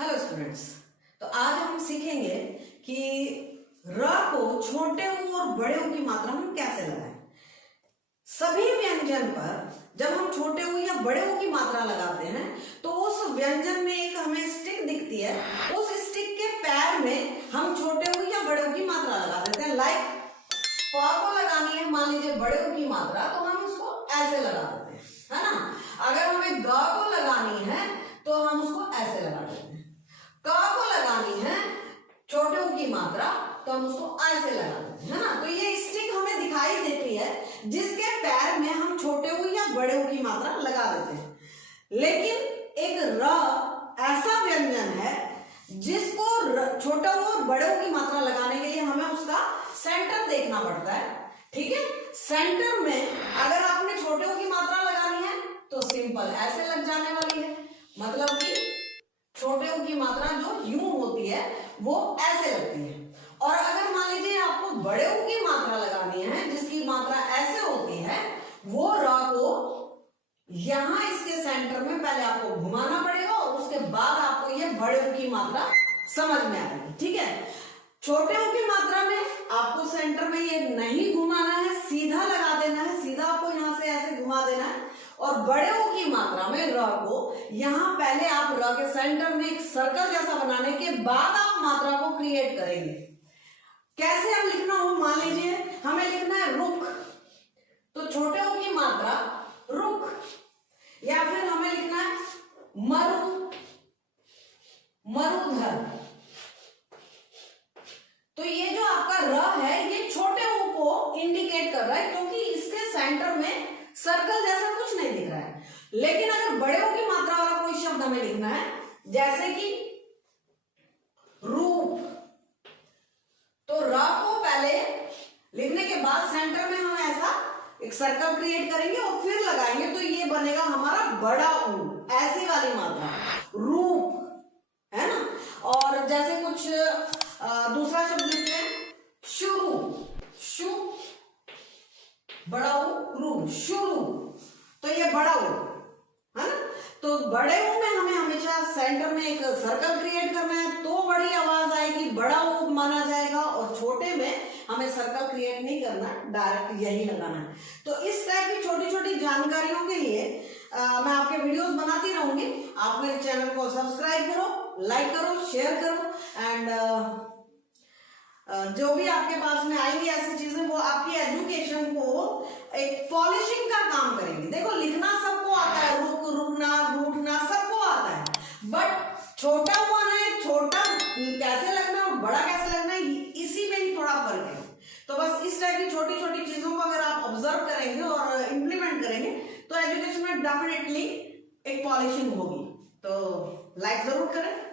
Hello students, तो आज हम सीखेंगे कि र को छोटे ऊ और बड़े ऊ की मात्रा हम कैसे लगाएं। सभी व्यंजन पर जब हम छोटे ऊ या बड़े ऊ की मात्रा लगाते हैं तो उस व्यंजन में एक हमें स्टिक दिखती है, उस स्टिक के पैर में हम छोटे ऊ या बड़े ऊ की मात्रा लगा देते हैं। लाइक प को लगानी है, मान लीजिए बड़े ऊ की मात्रा, तो हम उसको ऐसे लगा देते हैं, है ना। अगर हमें ग को लगानी है तो हम उसको ऐसे लगा देते हैं। क को लगानी है छोटे ऊ की मात्रा तो हम उसको ऐसे लगा देते हैं, है ना। तो ये स्टिक हमें दिखाई देती है जिसके पैर में हम छोटे ऊ या बड़े ऊ की मात्रा लगा देते हैं। लेकिन एक र ऐसा व्यंजन है जिसको छोटा ऊ और बड़े ऊ की मात्रा लगाने के लिए हमें उसका सेंटर देखना पड़ता है। ठीक है, सेंटर में अगर आपने छोटे ऊ की मात्रा लगानी है तो सिंपल ऐसे लग जाने वाली है, मतलब कि छोटे ऊ की मात्रा जो यूं होती है वो ऐसे लगती है। और अगर मान लीजिए आपको बड़े ऊ की मात्रा लगानी है जिसकी मात्रा ऐसे होती है, वो र को यहां इसके सेंटर में पहले आपको घुमाना पड़ेगा और उसके बाद आपको ये बड़े ऊ की मात्रा समझ में आएगी। ठीक है, छोटे ऊ की मात्रा में आपको सेंटर में ये नहीं घुमाना है, सीधा लगा देना है, सीधा आपको यहां से ऐसे घुमा देना है। और बड़े ऊ की मात्रा में र को यहां पहले आप र के सेंटर में एक सर्कल जैसा बनाने के बाद आप मात्रा को क्रिएट करेंगे। कैसे हम लिखना हो, मान लीजिए हमें लिखना है रुख, तो छोटे ऊ की मात्रा रुख, या फिर हमें लिखना है मरु, मरुधर। तो ये जो आपका र है ये छोटे ऊ को इंडिकेट कर रहा है क्योंकि इसके सेंटर में सर्कल जैसा कुछ नहीं दिख रहा है। लेकिन अगर बड़े ऊ की मात्रा वाला कोई शब्द हमें लिखना है जैसे कि रूप, तो र को पहले लिखने के बाद सेंटर में हम ऐसा एक सर्कल क्रिएट करेंगे और फिर लगाएंगे, तो ये बनेगा हमारा बड़ा ऊ, ऐसी वाली मात्रा रूप, है ना। और जैसे कुछ दूसरा शब्द लिखते हैं शुरू, शु बड़ा ऊ रू, शुरू, तो ये बड़ा ऊ, है ना। तो बड़े ऊ में हमें हमेशा सेंटर में एक सर्कल क्रिएट करना है तो बड़ी आवाज आएगी, बड़ा ऊ माना जाएगा। और छोटे में हमें सर्कल क्रिएट नहीं करना, डायरेक्ट यही लगाना है। तो इस टाइप की छोटी छोटी जानकारियों के लिए मैं आपके वीडियोस बनाती रहूंगी। आप मेरे चैनल को सब्सक्राइब करो, लाइक करो, शेयर करो, एंड जो भी आपके पास में आएंगी ऐसी चीजें वो आपकी एजुकेशन को एक पॉलिशिंग का काम करेंगे। देखो लिखना सबको आता है, रुक, रुकना, रूठना सबको आता है, बट छोटा हुआ है, छोटा कैसे लगना और बड़ा कैसे लगना इसी में ही थोड़ा फर्क है। तो बस इस टाइप की छोटी छोटी चीजों को अगर आप ऑब्जर्व करेंगे और इम्प्लीमेंट करेंगे तो एजुकेशन में डेफिनेटली एक पॉलिशिंग होगी। तो लाइक जरूर करें।